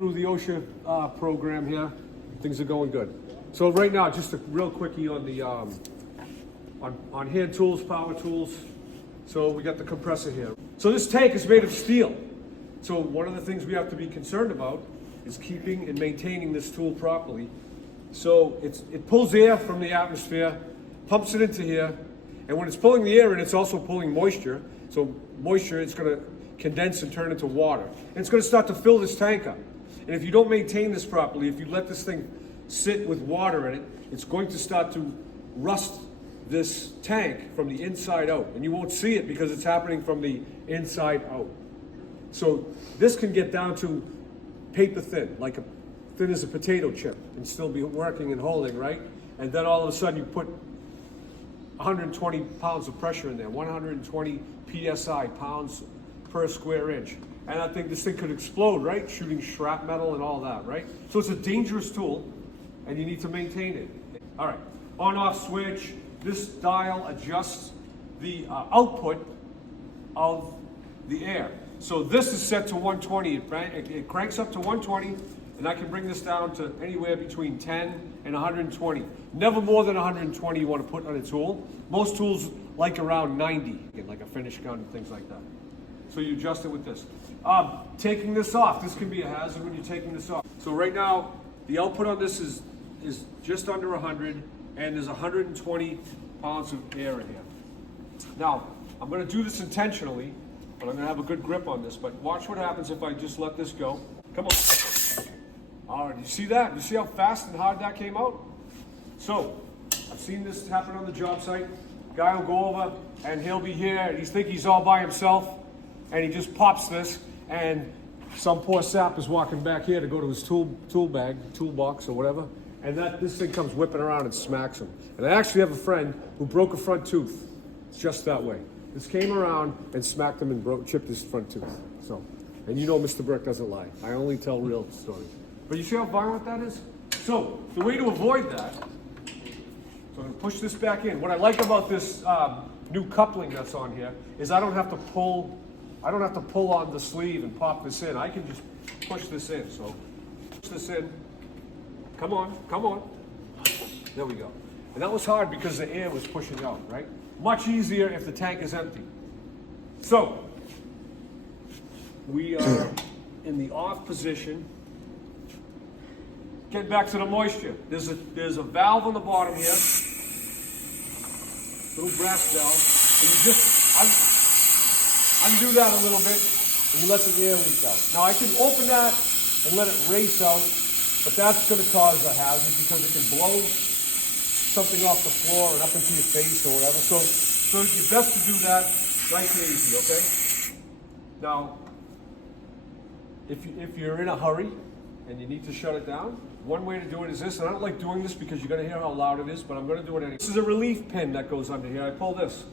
Through the OSHA program here, things are going good. So right now, just a real quickie on the on hand tools, power tools. So we got the compressor here. So this tank is made of steel. So one of the things we have to be concerned about is keeping and maintaining this tool properly. So it pulls air from the atmosphere, pumps it into here, and when it's pulling the air in, it's also pulling moisture. So moisture is going to condense and turn into water. And it's going to start to fill this tank up. And if you don't maintain this properly, if you let this thing sit with water in it, it's going to start to rust this tank from the inside out. And you won't see it because it's happening from the inside out. So this can get down to paper thin, like thin as a potato chip, and still be working and holding, right? And then all of a sudden you put 120 pounds of pressure in there, 120 PSI, pounds per square inch. And I think this thing could explode, right? Shooting shrapnel and all that, right? So it's a dangerous tool, and you need to maintain it. All right, on-off switch. This dial adjusts the output of the air. So this is set to 120. It cranks up to 120, and I can bring this down to anywhere between 10 and 120. Never more than 120 you want to put on a tool. Most tools like around 90, like a finish gun, things like that. So you adjust it with this. Taking this off, this can be a hazard when you're taking this off. So right now, the output on this is just under 100, and there's 120 pounds of air in here. Now, I'm going to do this intentionally, but I'm going to have a good grip on this. But watch what happens if I just let this go. Come on. All right, you see that? You see how fast and hard that came out? So, I've seen this happen on the job site. Guy will go over, and he'll be here, and he's all by himself, and he just pops this, and some poor sap is walking back here to go to his toolbox or whatever, and this thing comes whipping around and smacks him. And I actually have a friend who broke a front tooth. It's just that way. This came around and smacked him and chipped his front tooth. So, and you know Mr. Burke doesn't lie. I only tell real stories. But you see how violent that is? So, the way to avoid that, so I'm going to push this back in. What I like about this new coupling that's on here is I don't have to pull on the sleeve and pop this in. I can just push this in. So, push this in. Come on, come on. There we go. And that was hard because the air was pushing out, right? Much easier if the tank is empty. So, we are in the off position. Get back to the moisture. There's a valve on the bottom here. Little brass valve. And you just undo that a little bit, and you let the air leak out. Now I can open that and let it race out, but that's going to cause a hazard because it can blow something off the floor and up into your face or whatever. So it's best to do that nice and easy, okay? Now, if you're in a hurry and you need to shut it down, one way to do it is this, and I don't like doing this because you're going to hear how loud it is, but I'm going to do it anyway. This is a relief pin that goes under here. I pull this,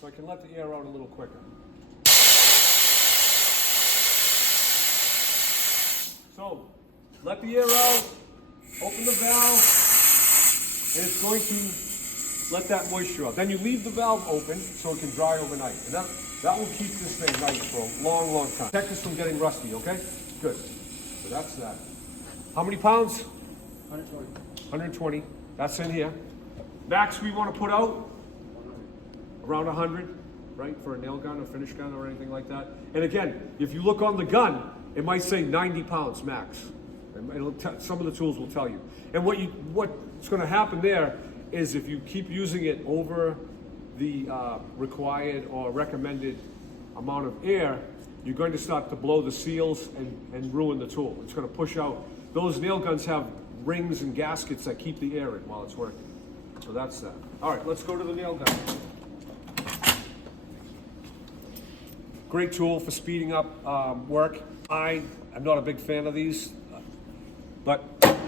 so I can let the air out a little quicker. So, let the air out, open the valve, and it's going to let that moisture out. Then you leave the valve open so it can dry overnight. And that will keep this thing nice for a long, long time. Protect this from getting rusty, okay? Good. So that's that. How many pounds? 120. 120. That's in here. Max we want to put out? 100. Around 100, right? For a nail gun or finish gun or anything like that. And again, if you look on the gun, it might say 90 pounds max. Some of the tools will tell you. And what's going to happen there is if you keep using it over the required or recommended amount of air, you're going to start to blow the seals and ruin the tool. It's going to push out. Those nail guns have rings and gaskets that keep the air in while it's working. So that's that. All right, let's go to the nail gun. Great tool for speeding up work. I am not a big fan of these, but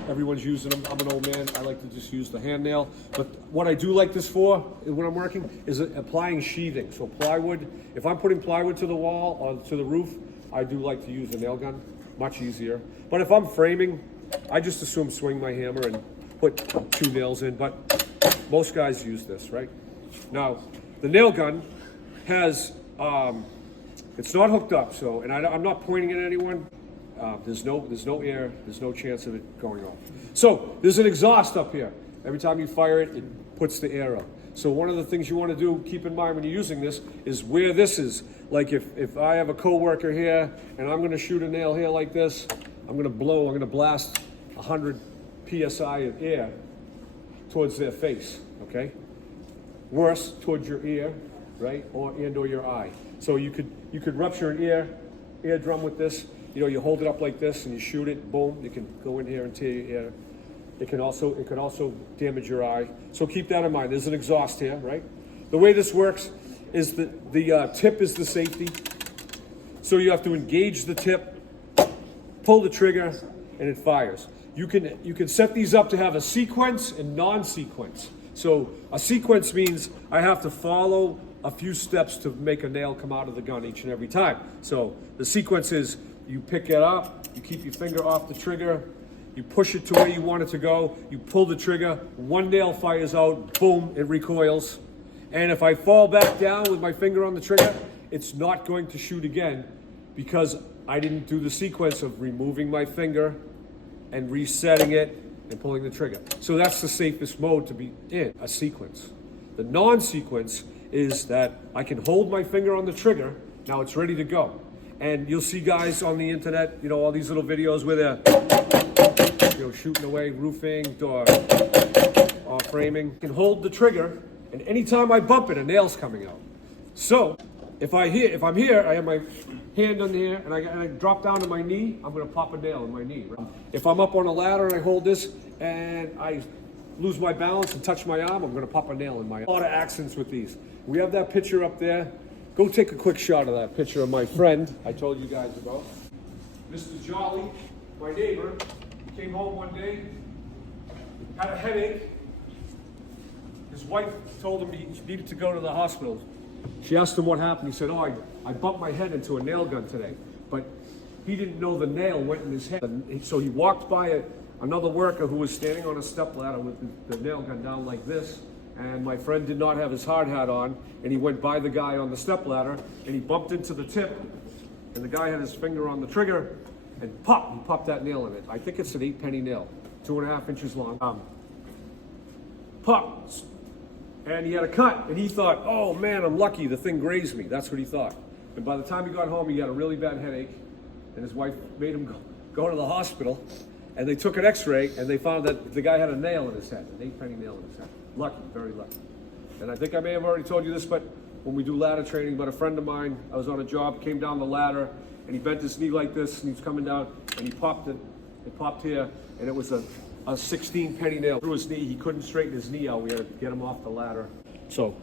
everyone's using them. I'm an old man. I like to just use the hand nail. But what I do like this for when I'm working is applying sheathing. So plywood, if I'm putting plywood to the wall or to the roof, I do like to use a nail gun. Much easier. But if I'm framing, I just assume swing my hammer and put 2 nails in. But most guys use this, right? Now, the nail gun has It's not hooked up, so, and I'm not pointing at anyone. There's no air, there's no chance of it going off. So there's an exhaust up here. Every time you fire it, it puts the air up. So one of the things you want to do, keep in mind when you're using this, is where this is. Like if I have a coworker here and I'm going to shoot a nail here like this, I'm going to blast 100 PSI of air towards their face, okay? Worse, towards your ear, right? Or your eye. So you could rupture an eardrum with this. You know, you hold it up like this and you shoot it, boom, you can go in here and tear your ear. It can also damage your eye. So keep that in mind. There's an exhaust here, right? The way this works is the tip is the safety. So you have to engage the tip, pull the trigger, and it fires. You can set these up to have a sequence and non-sequence. So a sequence means I have to follow a few steps to make a nail come out of the gun each and every time. So the sequence is you pick it up, you keep your finger off the trigger, you push it to where you want it to go, you pull the trigger, one nail fires out, boom, it recoils. And if I fall back down with my finger on the trigger, it's not going to shoot again because I didn't do the sequence of removing my finger and resetting it and pulling the trigger. So that's the safest mode to be in, a sequence. The non-sequence is that I can hold my finger on the trigger, now it's ready to go. And you'll see guys on the internet, you know, all these little videos where they're, you know, shooting away roofing or framing. I can hold the trigger, and anytime I bump it, a nail's coming out. So if I'm here, I have my hand on here, and I drop down to my knee, I'm gonna pop a nail in my knee. Right? If I'm up on a ladder and I hold this, and I lose my balance and touch my arm, I'm gonna pop a nail in my arm. A lot of accidents with these. We have that picture up there. Go take a quick shot of that picture of my friend I told you guys about. Mr. Jolly, my neighbor, he came home one day, had a headache. His wife told him he needed to go to the hospital. She asked him what happened. He said, oh, I bumped my head into a nail gun today. But he didn't know the nail went in his head. So he walked by another worker who was standing on a stepladder with the nail gun down like this. And my friend did not have his hard hat on, and he went by the guy on the stepladder, and he bumped into the tip, and the guy had his finger on the trigger, and pop, he popped that nail in it. I think it's an 8-penny nail, 2.5 inches long. Pop, and he had a cut, and he thought, oh man, I'm lucky, the thing grazed me. That's what he thought. And by the time he got home, he had a really bad headache, and his wife made him go to the hospital, and they took an x-ray, and they found that the guy had a nail in his head, an 8-penny nail in his head. Lucky, very lucky. And I think I may have already told you this, but when we do ladder training, but a friend of mine, I was on a job, came down the ladder, and he bent his knee like this, and he's coming down, and he popped it. It popped here, and it was a 16-penny nail through his knee. He couldn't straighten his knee out. We had to get him off the ladder. So,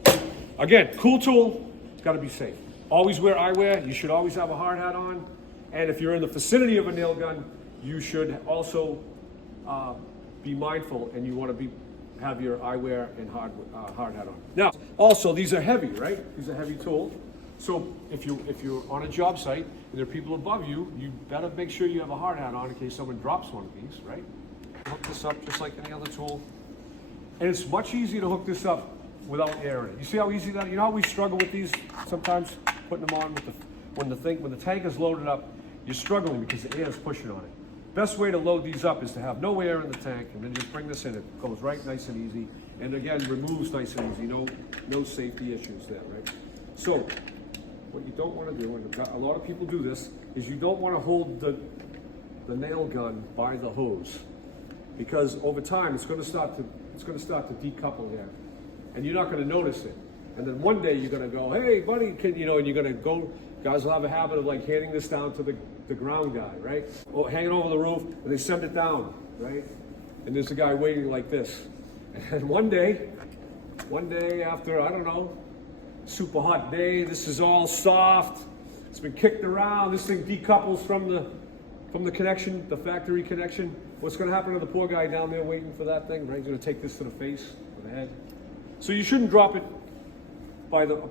again, cool tool, got to be safe. Always wear eyewear. You should always have a hard hat on. And if you're in the vicinity of a nail gun, you should also be mindful, and you want to have your eyewear and hard hat on. Now, also, these are heavy, right? These are heavy tools. So if you're on a job site and there are people above you, you better make sure you have a hard hat on in case someone drops one of these, right? Hook this up just like any other tool. And it's much easier to hook this up without air in it. You see how easy that is? You know how we struggle with these sometimes, putting them on with when the tank is loaded up, you're struggling because the air is pushing on it. Best way to load these up is to have no air in the tank, and then just bring this in. It goes right nice and easy, and again removes nice and easy. No safety issues there, right? So what you don't want to do, and a lot of people do this, is you don't want to hold the nail gun by the hose, because over time it's going to start to decouple here, and you're not going to notice it. And then one day you're going to go, hey buddy, and you're going to go. Guys will have a habit of like handing this down to the ground guy, right? Or hanging over the roof, and they send it down, right? And there's a guy waiting like this. And one day after, I don't know, super hot day, this is all soft, it's been kicked around, this thing decouples from the connection, the factory connection. What's gonna happen to the poor guy down there waiting for that thing, right? He's gonna take this to the face or the head. So you shouldn't drop it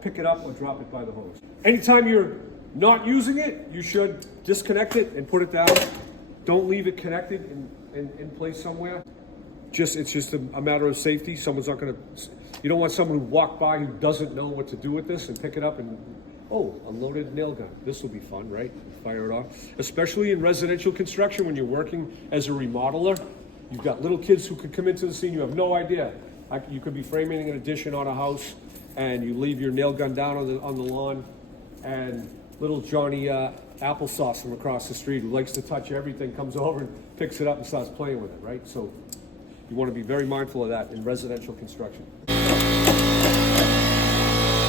pick it up or drop it by the hose. Anytime you're not using it, you should disconnect it and put it down. Don't leave it connected in place somewhere. It's just a matter of safety. Someone's not gonna, you don't want someone who walked by who doesn't know what to do with this and pick it up and Oh, unloaded nail gun. This will be fun, right? Fire it off. Especially in residential construction when you're working as a remodeler. You've got little kids who could come into the scene. You have no idea. You could be framing an addition on a house and you leave your nail gun down on the lawn, and little Johnny Applesauce from across the street who likes to touch everything comes over and picks it up and starts playing with it, right? So you want to be very mindful of that in residential construction. In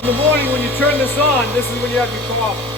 the morning when you turn this on, this is when you have your coffee.